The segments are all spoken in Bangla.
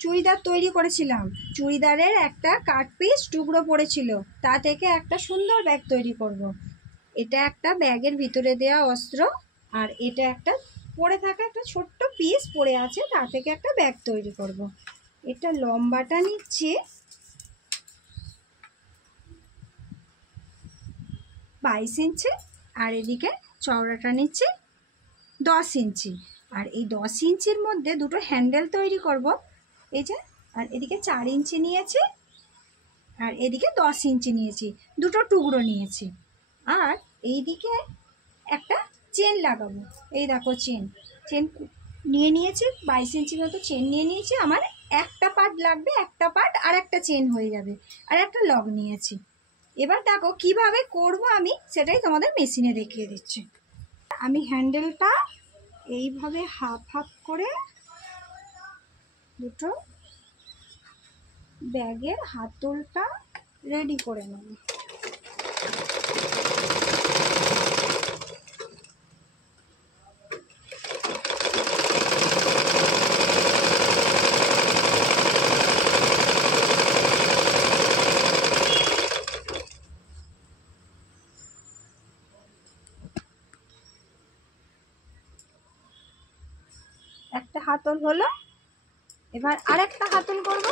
চুড়িদার তৈরি করেছিলাম, চুড়িদারের একটা কাট পিস টুকরো পড়েছিল, তা থেকে একটা সুন্দর ব্যাগ তৈরি করব। এটা একটা ব্যাগের ভিতরে দেওয়া অস্ত্র, আর এটা একটা পড়ে থাকা একটা ছোট্ট পিস পড়ে আছে, তা থেকে একটা ব্যাগ তৈরি করব। এটা লম্বাটা নিচ্ছি 22 ইঞ্চি, আর এদিকে চওড়াটা নিচ্ছি 10 ইঞ্চি। আর এই 10 ইঞ্চির মধ্যে দুটো হ্যান্ডেল তৈরি করব, এই যে। আর এদিকে 4 ইঞ্চি নিয়েছি, আর এদিকে 10 ইঞ্চি নিয়েছি, দুটো টুকরো নিয়েছি। আর এইদিকে একটা চেন লাগাবো, এই দেখো চেন নিয়ে নিয়েছি, 22 ইঞ্চি মতো চেন নিয়ে নিয়েছি। আমার একটা পার্ট লাগবে, একটা পার্ট আর একটা চেন হয়ে যাবে, আর একটা লগ নিয়েছি। এবার দেখো কিভাবে করব আমি, সেটাই তোমাদের মেশিনে দেখিয়ে দিচ্ছি। আমি হ্যান্ডেলটা এইভাবে হাফ হাফ করে দুটো ব্যাগের হাতলটা রেডি করে নেব। একটা হাতল হলো, এবার আরেকটা হাতল করব।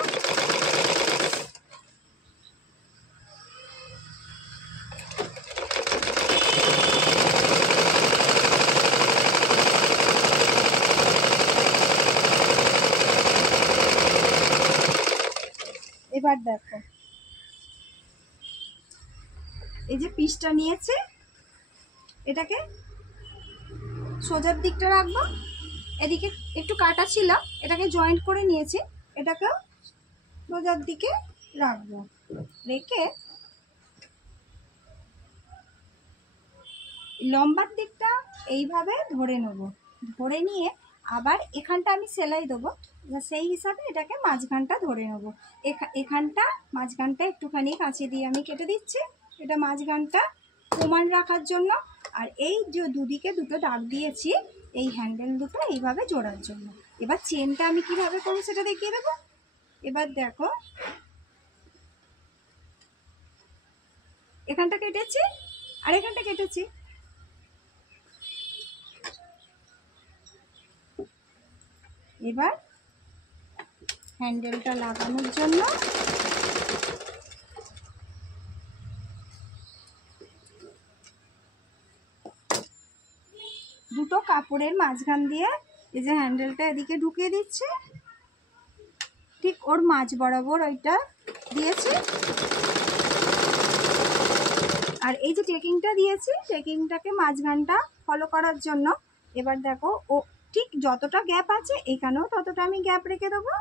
এবার দেখো এই যে পিসটা নিয়েছে, এটাকে সোজার দিকটা রাখবো, এদিকে একটু কাটা ছিল, এটাকে জয়েন্ট করে নিয়েছি, এটাকেও সোজার দিকে রাখবো। রেখে লম্বার দিকটা এইভাবে ধরে নেব, ধরে নিয়ে আবার এখানটা আমি সেলাই দেবো, সেই হিসাবে এটাকে মাঝখানটা ধরে নেব। এখানটা মাঝখানটা একটুখানি কাঁচি দিয়ে আমি কেটে দিচ্ছি, এটা মাঝখানটা সমান রাখার জন্য। আর এই যে দুদিকে দুটো দাগ দিয়েছি এই হ্যান্ডেল দুটো এইভাবে জোড়ার জন্য। এবার চেনটা আমি কিভাবে করব সেটা দেখিয়ে দেবো। এবার দেখো এখানটা কেটেছি আর এখানটা কেটেছি, এবার হ্যান্ডেলটা লাগানোর জন্য দুটো কাপড়ের মাঝখান দিয়ে এই যে হ্যান্ডেলটা এদিকে ঢুকিয়ে দিচ্ছি, ঠিক ওর মাঝ বরাবর ওইটা দিয়েছি। আর এই যে টেকিংটা দিয়েছি, টেকিংটাকে মাঝখানটা ফলো করার জন্য। এবার দেখো ও ঠিক যতটা গ্যাপ আছে এখানেও ততটা আমি গ্যাপ রেখে দেবো।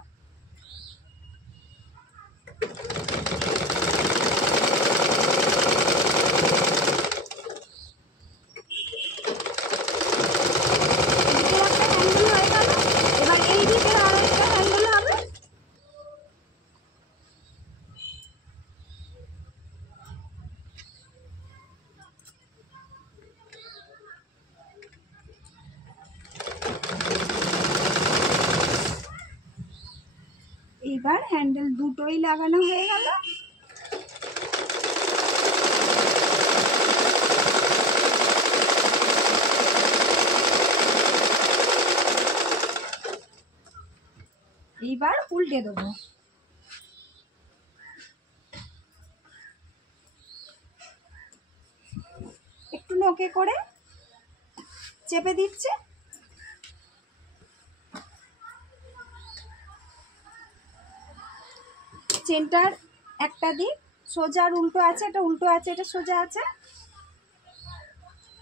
এবার এই দিকে আরো একটা হ্যান্ডেল হবে। এবার হ্যান্ডেল দুটোই লাগানো হয়ে গেল। এইবার উল্টে দেবো, একটু নোকে করে চেপে দিচ্ছে। চেনটার একটা দিক সোজা আর উল্টো আছে, এটা উল্টো আছে, এটা সোজা আছে,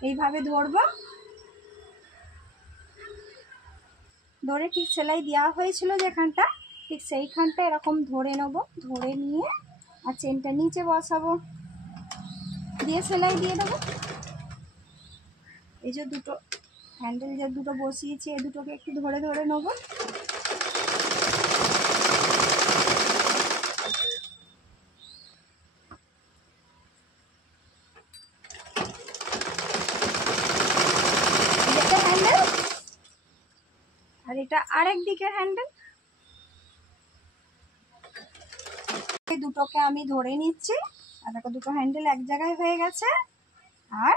এইভাবে ধরবো। ধরে ঠিক সেলাই দেওয়া হয়েছিল যেখানটা, ঠিক সেইখানটা এরকম ধরে নেবো, ধরে নিয়ে আর চেনটা নিচে বসাবো, দিয়ে সেলাই দিয়ে দেবো। এই যে দুটো হ্যান্ডেল যে দুটো বসিয়েছি এই দুটোকে একটু ধরে ধরে নেবো। আর এটা আরেক দিকের হ্যান্ডেল। দুটোকে আমি ধরে নিচ্ছি। আর দেখো দুটো হ্যান্ডেল এক জায়গায় হয়ে গেছে। আর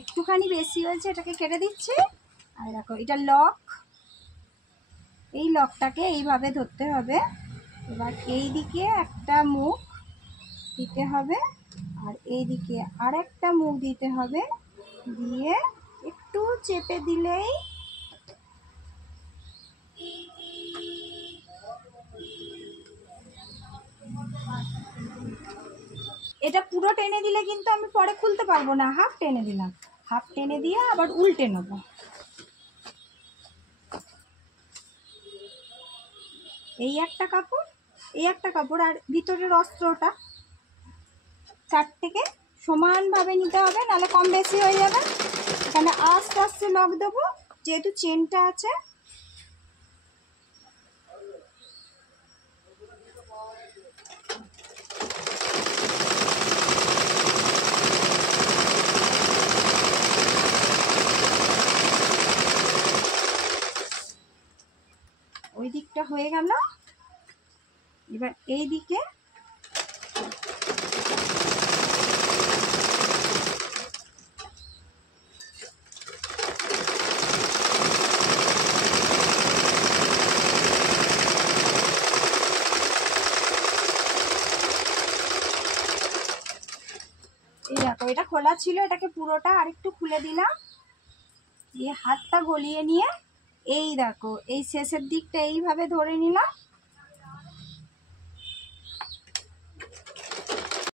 একটুখানি বেশি হয়েছে, এটাকে কেটে দিচ্ছি। আর দেখো এটা লক, এই লকটাকে এইভাবে ধরতে হবে। এবার এই দিকে একটা মুখ দিতে হবে আর এই দিকে আর একটা মুখ দিতে হবে, দিয়ে একটু চেপে দিলেই এটা পুরো টেনে দিলে কিন্তু আমি পরে খুলতে পারবো না। হাফ টেনে দিলাম, হাফ টেনে দিয়ে আবার উল্টে নেবো। এই একটা কাপড়, এই একটা কাপড়, আর ভিতরের অস্ত্রটা চারটেকে সমানভাবে নিতে হবে, নাহলে কম বেশি হয়ে যাবে। এখানে আস্তে আস্তে লক দেবো, যেহেতু চেনটা আছে। ওই দিকটা হয়ে গেল। এবার এই দিকে এই দেখো এটা খোলা ছিল, এটাকে পুরোটা আরেকটু খুলে দিলাম, দিয়ে হাতটা গলিয়ে নিয়ে এই দেখো এই শেষের দিকটা এইভাবে ধরে নিলাম।